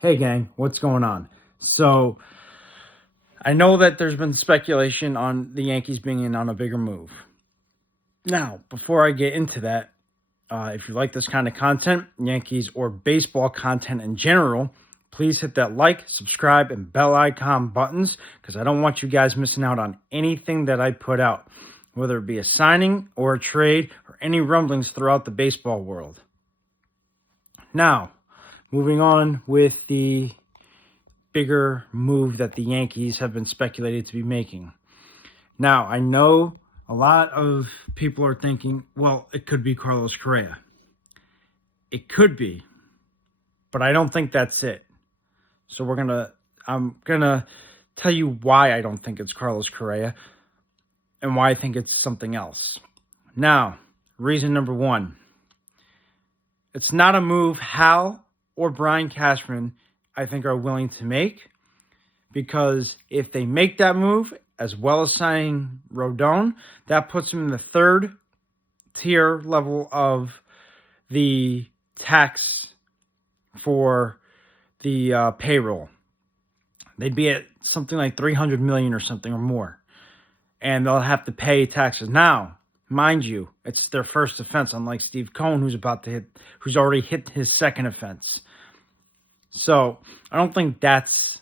Hey gang, what's going on? So, I know that there's been speculation on the Yankees being in on a bigger move. Now, before I get into that, if you like this kind of content, Yankees or baseball content in general, please hit that like, subscribe, and bell icon buttons because I don't want you guys missing out on anything that I put out, whether it be a signing or a trade or any rumblings throughout the baseball world. Now, moving on with the bigger move that the Yankees have been speculated to be making. Now, I know a lot of people are thinking, well, it could be Carlos Correa. It could be, but I don't think that's it. So I'm going to tell you why I don't think it's Carlos Correa and why I think it's something else. Now, reason number one, it's not a move Hal or Brian Cashman I think are willing to make, because if they make that move as well as signing Rodon, that puts them in the third tier level of the tax for the payroll. They'd be at something like $300 million or something or more, and they'll have to pay taxes. Now, mind you, it's their first offense, unlike Steve Cohen, who's already hit his second offense. So I don't think that's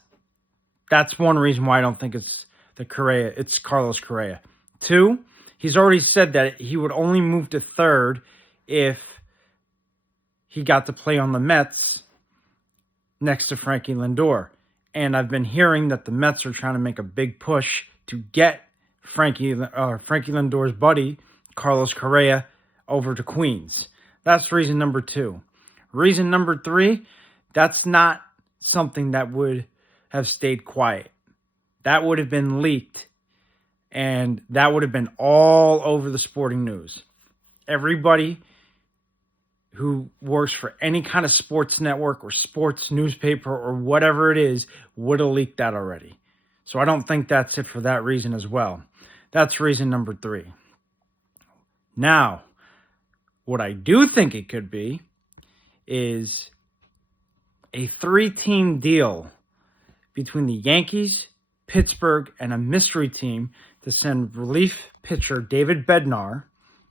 one reason why I don't think it's Carlos Correa. Two, he's already said that he would only move to third if he got to play on the Mets next to Frankie Lindor. And I've been hearing that the Mets are trying to make a big push to get Frankie Lindor's buddy, Carlos Correa, over to Queens. That's reason number two. Reason number three, that's not something that would have stayed quiet. That would have been leaked, and that would have been all over the sporting news. Everybody who works for any kind of sports network or sports newspaper or whatever it is would have leaked that already. So I don't think that's it for that reason as well. That's reason number three. Now, what I do think it could be is a 3-team deal between the Yankees, Pittsburgh, and a mystery team to send relief pitcher David Bednar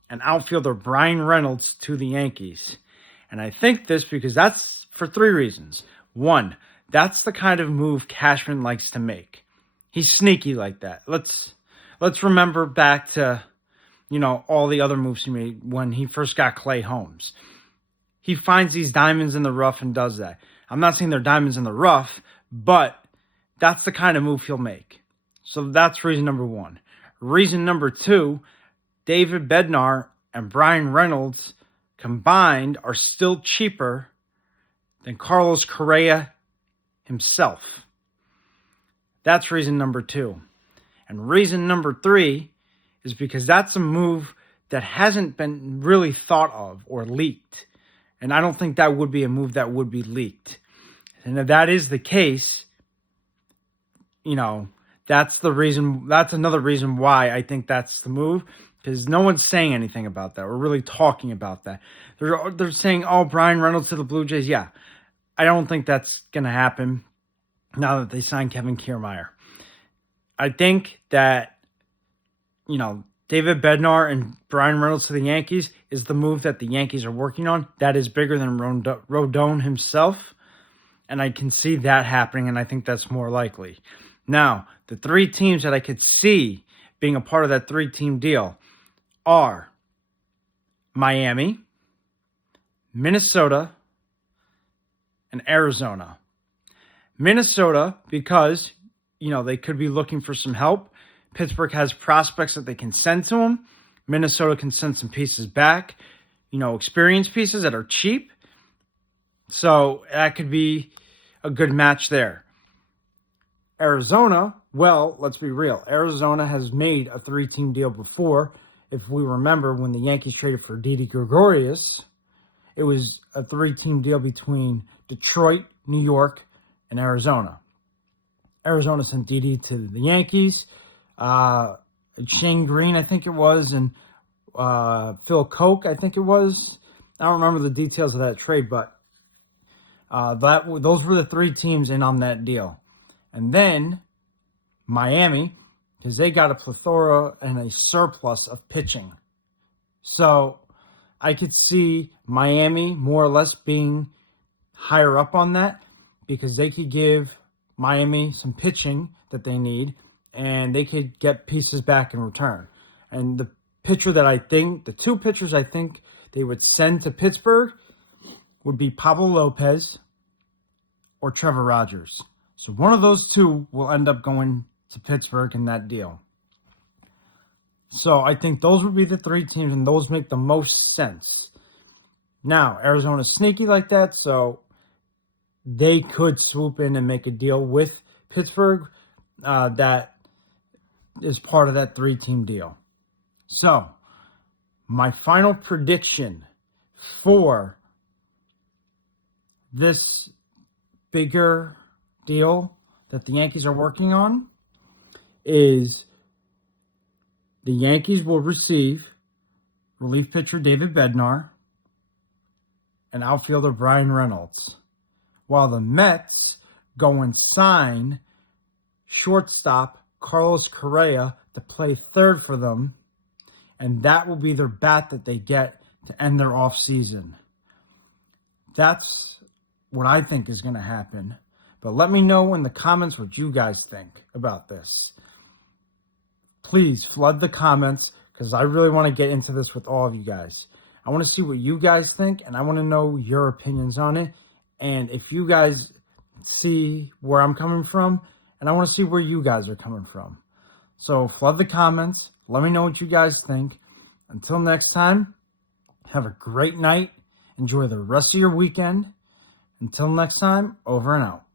and outfielder Brian Reynolds to the Yankees. And I think this because that's for three reasons. One, that's the kind of move Cashman likes to make. He's sneaky like that. Let's remember back to, all the other moves he made when he first got Clay Holmes. He finds these diamonds in the rough and does that. I'm not saying they're diamonds in the rough, but that's the kind of move he'll make. So that's reason number one. Reason number two, David Bednar and Brian Reynolds combined are still cheaper than Carlos Correa himself. That's reason number two. And reason number three is because that's a move that hasn't been really thought of or leaked. And I don't think that would be a move that would be leaked. And if that is the case, that's another reason why I think that's the move, because no one's saying anything about that. We're really talking about that. They're saying, oh, Brian Reynolds to the Blue Jays. Yeah, I don't think that's going to happen now that they signed Kevin Kiermaier. I think that, David Bednar and Brian Reynolds to the Yankees is the move that the Yankees are working on. That is bigger than Rodon himself, and I can see that happening, and I think that's more likely. Now, the three teams that I could see being a part of that 3-team deal are Miami, Minnesota, and Arizona. Minnesota, because, they could be looking for some help. Pittsburgh has prospects that they can send to them. Minnesota can send some pieces back, experienced pieces that are cheap. So that could be a good match there. Arizona, well, let's be real. Arizona has made a 3-team deal before. If we remember when the Yankees traded for Didi Gregorius, it was a 3-team deal between Detroit, New York, and Arizona. Arizona sent Didi to the Yankees. Shane Green, I think it was, and Phil Koch, I think it was. I don't remember the details of that trade, but Those were the 3 teams in on that deal. And then Miami, because they got a plethora and a surplus of pitching. So I could see Miami more or less being higher up on that because they could give Miami some pitching that they need and they could get pieces back in return. And the two pitchers I think they would send to Pittsburgh would be Pablo Lopez or Trevor Rogers. So one of those 2 will end up going to Pittsburgh in that deal. So I think those would be the 3 teams, and those make the most sense. Now, Arizona's sneaky like that, so they could swoop in and make a deal with Pittsburgh that is part of that 3-team deal. So, my final prediction for this bigger deal that the Yankees are working on is the Yankees will receive relief pitcher David Bednar and outfielder Brian Reynolds, while the Mets go and sign shortstop Carlos Correa to play third for them, and that will be their bat that they get to end their offseason. That's what I think is going to happen. But let me know in the comments what you guys think about this. Please flood the comments because I really want to get into this with all of you guys. I want to see what you guys think, and I want to know your opinions on it. And if you guys see where I'm coming from, and I want to see where you guys are coming from. So flood the comments. Let me know what you guys think. Until next time, have a great night. Enjoy the rest of your weekend. Until next time, over and out.